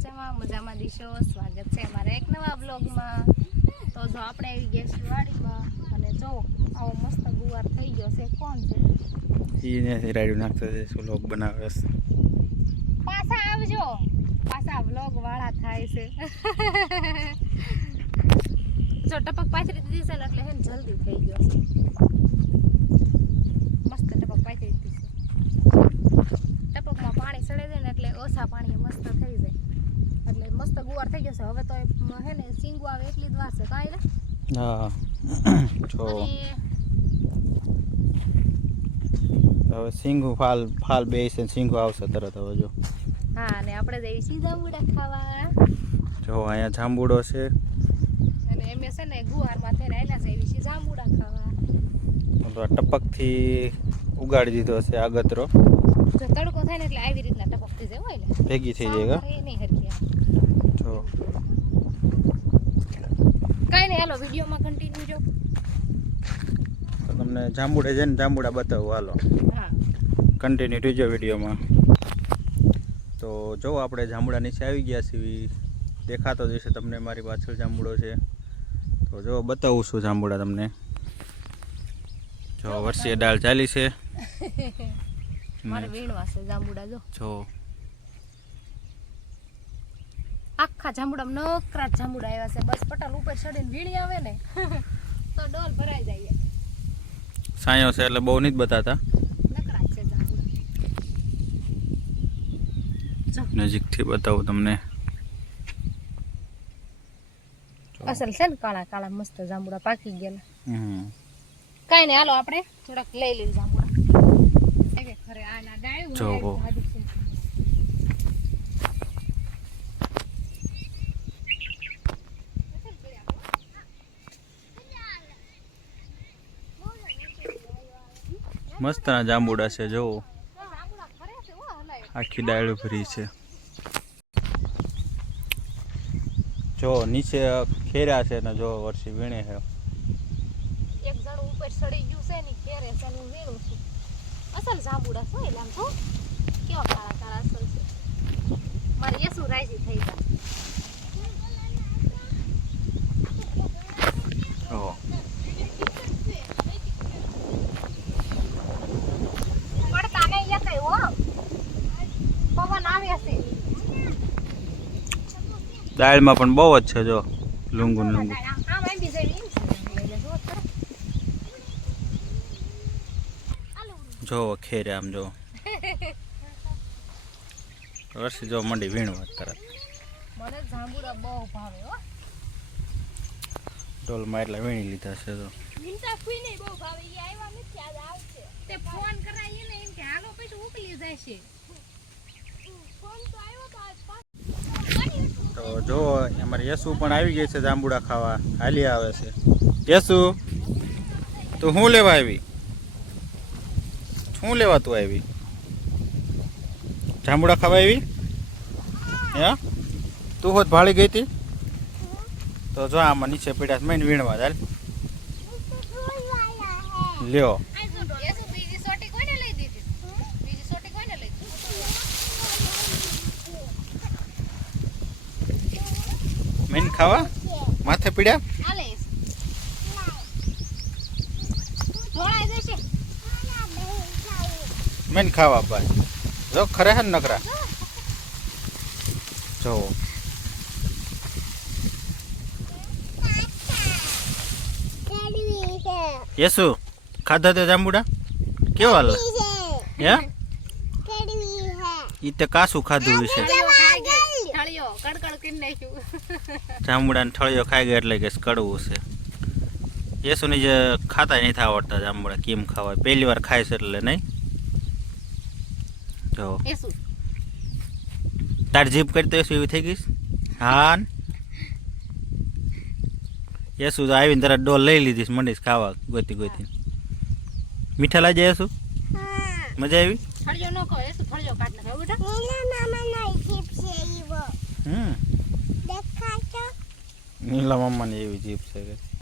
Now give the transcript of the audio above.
મજામાં મજામાં દિશો. સ્વાગત છે અમારા એક નવા બ્લોગમાં. તો જો આપણે આવી ગયા છીએ વાડીમાં અને જો આવો મસ્ત ગુવાર થઈ ગયો છે. કોણ છે? એને રાડ્યું નાખતો છે લોક બનાવે પાછા આવજો. પાછા બ્લોગ વાળા થાય છે. જો ટપક પાછળ દીધી છે એટલે હે જલ્દી થઈ ગયો છે. મસ્ત ટપક પાછળ દીધી છે. ટપકમાં પાણી સડે છે ને એટલે ઓછા પાણી મસ્ત મસ્ત ગુવાર થઈ ગયો છે હવે તો હે ને સિંગુ આવે એટલી જ વાર છે. કાંઈ ને? હા. જો. હવે સિંગુ ફાલ ફાલ બે છે સિંગુ આવશે તરત હવે જો. હા અને આપણે જઈએ સીધા મુડા ખાવા જો અહીંયા જાંબુડો છે. અને એમ છે ને ગુવારમાં થઈને આયલા છે એવી જાંબુડા ખાવા ટપકથી ઉગાડી દીધો છે આગતરો. જો તડકો થાય ને એટલે આવી રીતના ટપકતી જાય હોય ને. ભેગી થઈ જાય નહીં હરખી. જો કઈ નહીં હાલો વિડીયોમાં કન્ટિન્યુ જો તો તમને જાંબુડે જઈને જાંબુડા બતાવું હાલો. હા. કન્ટિન્યુ રીજો વિડીયોમાં. તો જો આપણે જાંબુડા નીચે આવી ગયા છીએ. દેખાતો જ હશે તમને મારી પાછળ જાંબુડો છે. તો જો બતાવું છું જાંબુડા તમને. જો વર્ષીય દાળ ચાલી છે. મારે ને છે જાંબુડા જો જો આખા જાંબુડા નકરા જાંબુડા આવ્યા છે. બસ પટલ ઉપર ચડીને વીણી આવે ને તો ડોલ ભરાઈ જાય. સાયો છે એટલે બહુ નહીં બતાતા. નજીકથી બતાવું તમને. અસલ છે ને કાળા કાળા મસ્ત જાંબુડા પાકી ગયેલા. કાંઈ નહીં હાલો આપણે થોડાક લઈ લઈએ જાંબુડા. ખરે આના ડાળ્યું મસ્ત ના જાંબુડા છે જો આખી ડાળ ભરી છે. જો નીચે ખેર્યા છે ને જો વર્ષી વીણે છે. એક જણ ઉપર ચડી ગયું છે ને, ખેરે છે હું વીણું છું. અસલ જાંબુડા છે એટલે આમ કેવા કાળા કાળા અસલ છે મારે યસુ રાજી થઈ ગયા જો પડતા નહીં એક હો પવન આવે છે દાળમાં પણ બહુ જ છે જો. લુંગુ લુંગુ જો ખેરે આમ જો. વર્ષી જો મંડી વીણવા તરત કરે. જાંબુડા બહુ ભાવે હો. ડોલમાં એટલે વીણી લીધા છે તો મિંતા ફૂઈ નહીં બહુ ભાવે ઈ આવ્યા નથી આજ આવશે. તે ફોન કરાવીએ ને એમ કે હાલો પછી ઉકલી જાય છે ફોન તો આવ્યો તો આજ પાછો. તો જો, અમારે યસુ પણ આવી ગઈ છે જાંબુડા ખાવા. હાલી આવે છે. યસુ તું શું લેવા આવી? શું લેવા તું આવી? જાંબુડા ખાવા આવી? હે? તું હોત ભાળી ગઈ હતી? તો જો આમાં નીચે પીડા મેં વીણવા. ચાલ લ્યો યેસુ બીજી સોટી કોઈને લઈ દીધી બીજી સોટી કોઈને લઈ દીધી મેન ખાવા? માથે પીડ્યા? મેન ખાવા ભાઈ. જો ખરે ને નકરા જો. યસુ ખાધા તે જાંબુડા? કેવા હાલ હે? ઈ તે કાસું ખાધું છે. ઠળિયો કડકડ કરી નાખ્યું. જાંબુડાને ઠળિયો ખાઈ ગયો એટલે કે કડવું છે. યસુની જે ખાતા નહીં થાય આવડતા જાંબુડા કેમ ખાવાય? પહેલી વાર ખાય છે એટલે નહીં? જો. તાર જીભ કરી તો યસુ એવી થઈ ગઈ હા યેસુ તો આવીને તરત ડોલ લઈ લીધીશ મંડીશ ખાવા ગોતી ગોતી મીઠા લાજે યેસુ? મજા આવી? ઠળિયો ન કહો યેસુ ઠળિયો કાઢ નાખે. બેટા. હમ. નીલા મમ્માની એવી જીભ છે કે.